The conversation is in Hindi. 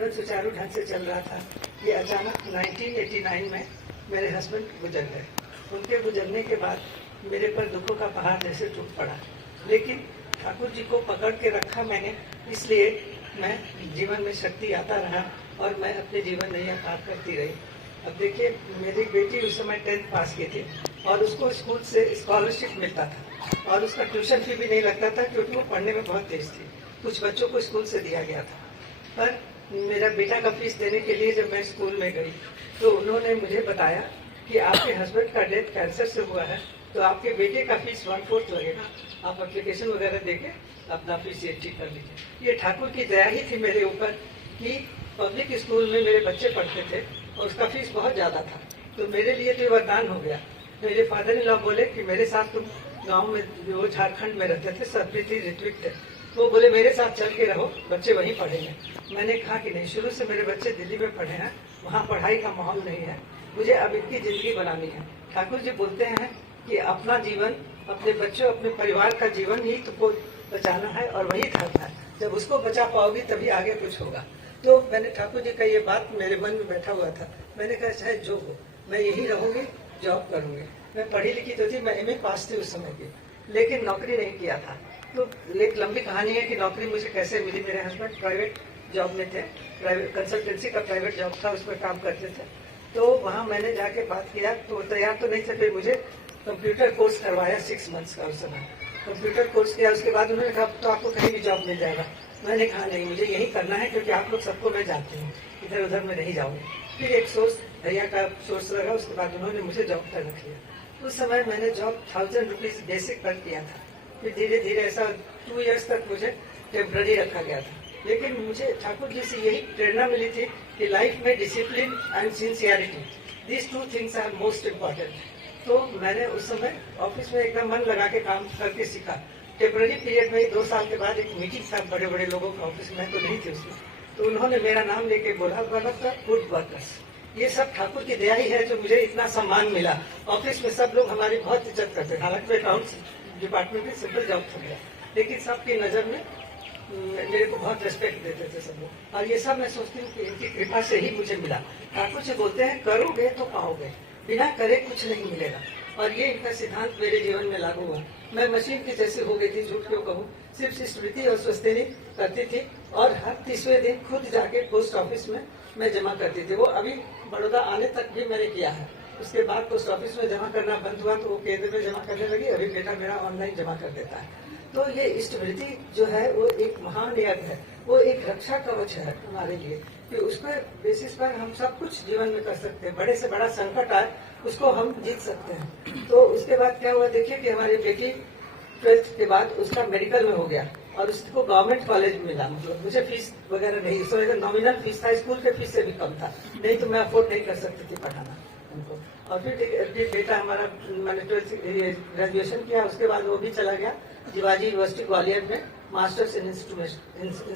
जीवन सुचारू ढंग से चल रहा था कि अचानक 1989 में मेरे हस्बैंड गुजर गए। उनके गुजरने के बाद मेरे पर दुखों का पहाड़ जैसे टूट पड़ा, लेकिन ठाकुर जी को पकड़ के रखा मैंने, इसलिए मैं जीवन में शक्ति आता रहा और मैं अपने जीवन नैया पार करती रही। अब देखिए, मेरी बेटी उस समय 10th पास की थी और उसको स्कूल से स्कॉलरशिप मिलता था और उसका ट्यूशन फी भी नहीं लगता था क्योंकि वो पढ़ने में बहुत तेज थी। कुछ बच्चों को स्कूल से दिया गया था, पर मेरा बेटा का फीस देने के लिए जब मैं स्कूल में गई तो उन्होंने मुझे बताया कि आपके हस्बैंड का डेथ कैंसर से हुआ है, तो आपके बेटे का फीस 1/4 लगेगा, आप एप्लीकेशन वगैरह देके अपना फीस ये ठीक कर लीजिए। ये ठाकुर की दया ही थी मेरे ऊपर कि पब्लिक स्कूल में मेरे बच्चे पढ़ते थे और उसका फीस बहुत ज्यादा था, तो मेरे लिए तो वरदान हो गया। मेरे फादर इन लॉ बोले कि मेरे साथ तुम गाँव में, जो झारखंड में रहते थे, सरप्रीति ऋत्विक थे, वो बोले मेरे साथ चल के रहो, बच्चे वहीं पढ़ेंगे। मैंने कहा कि नहीं, शुरू से मेरे बच्चे दिल्ली में पढ़े हैं, वहाँ पढ़ाई का माहौल नहीं है, मुझे अब इनकी जिंदगी बनानी है। ठाकुर जी बोलते हैं कि अपना जीवन, अपने बच्चों, अपने परिवार का जीवन ही तुमको बचाना है और वही धर्म है। जब उसको बचा पाओगी तभी आगे कुछ होगा। तो मैंने ठाकुर जी का ये बात मेरे मन में बैठा हुआ था। मैंने कहा चाहे जो हो, मैं यही रहूंगी, जॉब करूंगी। मैं पढ़ी लिखी तो थी, मैं MA पास थी उस समय की, लेकिन नौकरी नहीं किया था। तो एक लंबी कहानी है कि नौकरी मुझे कैसे मिली। मेरे हस्बैंड प्राइवेट जॉब में थे, प्राइवेट कंसल्टेंसी का प्राइवेट जॉब था, उसमें काम करते थे। तो वहाँ मैंने जाके बात किया तो तैयार तो नहीं थे, फिर मुझे कंप्यूटर कोर्स करवाया 6 मंथ्स का। उस समय कंप्यूटर कोर्स किया, उसके बाद उन्होंने कहा तो आपको कहीं भी जॉब मिल जाएगा। मैंने कहा नहीं, मुझे यही करना है क्योंकि आप लोग सबको मैं जानती हूँ, इधर उधर में नहीं जाऊंगी। फिर एक सोर्स, भैया का सोर्स लगा, उसके बाद उन्होंने मुझे जॉब पर रख लिया। उस समय मैंने जॉब 1000 रुपीज बेसिक पर किया था। फिर धीरे धीरे ऐसा 2 इयर्स तक मुझे टेम्पररी रखा गया था। लेकिन मुझे ठाकुर जी से यही प्रेरणा मिली थी कि लाइफ में discipline and sincerity, these 2 things are most important. तो मैंने उस समय ऑफिस में एकदम मन लगा के काम करके सीखा। टेम्पररी पीरियड में 2 साल के बाद एक मीटिंग था बड़े बड़े लोगों का ऑफिस में, तो नहीं थी उसमें, तो उन्होंने मेरा नाम लेके बोला, one of the good workers. ये सब ठाकुर की दया ही है जो मुझे इतना सम्मान मिला। ऑफिस में सब लोग हमारी बहुत इज्जत करते थे, हालांकि अकाउंट्स डिपार्टमेंट में सिंपल जॉब था मेरा, लेकिन सबकी नजर में मेरे को बहुत रिस्पेक्ट देते थे सब लोग। और ये सब मैं सोचती हूँ कि इनकी कृपा से ही मुझे मिला। ठाकुर जी बोलते हैं करोगे तो पाओगे, बिना करे कुछ नहीं मिलेगा। और ये इनका सिद्धांत मेरे जीवन में लागू हुआ। मैं मशीन की जैसे हो गई थी, झूठ क्यों कहूँ, सिर्फ स्मृति और स्वस्तिनी करती थी और हर 30वें दिन खुद जाके पोस्ट ऑफिस में मैं जमा करती थी। वो अभी बड़ौदा आने तक भी मैंने किया है। उसके बाद पोस्ट ऑफिस में जमा करना बंद हुआ तो वो केंद्र में जमा करने लगी। अभी बेटा मेरा ऑनलाइन जमा कर देता है। तो ये स्मृति जो है वो एक महान यज्ञ है, वो एक रक्षा कवच है हमारे लिए कि उसके बेसिस पर हम सब कुछ जीवन में कर सकते हैं। बड़े से बड़ा संकट आए उसको हम जीत सकते हैं। तो उसके बाद क्या हुआ, देखिए कि हमारी बेटी 12th के बाद उसका मेडिकल में हो गया और उसको गवर्नमेंट कॉलेज में मिला। मतलब मुझे फीस वगैरह नहीं, सो नॉमिनल फीस था, स्कूल के फीस से भी कम था, नहीं तो मैं अफोर्ड नहीं कर सकती थी पढ़ाना उनको। और फिर बेटा हमारा, मैंने 12th ग्रेजुएशन किया, उसके बाद वो भी चला गया शिवाजी यूनिवर्सिटी ग्वालियर में मास्टर्स इन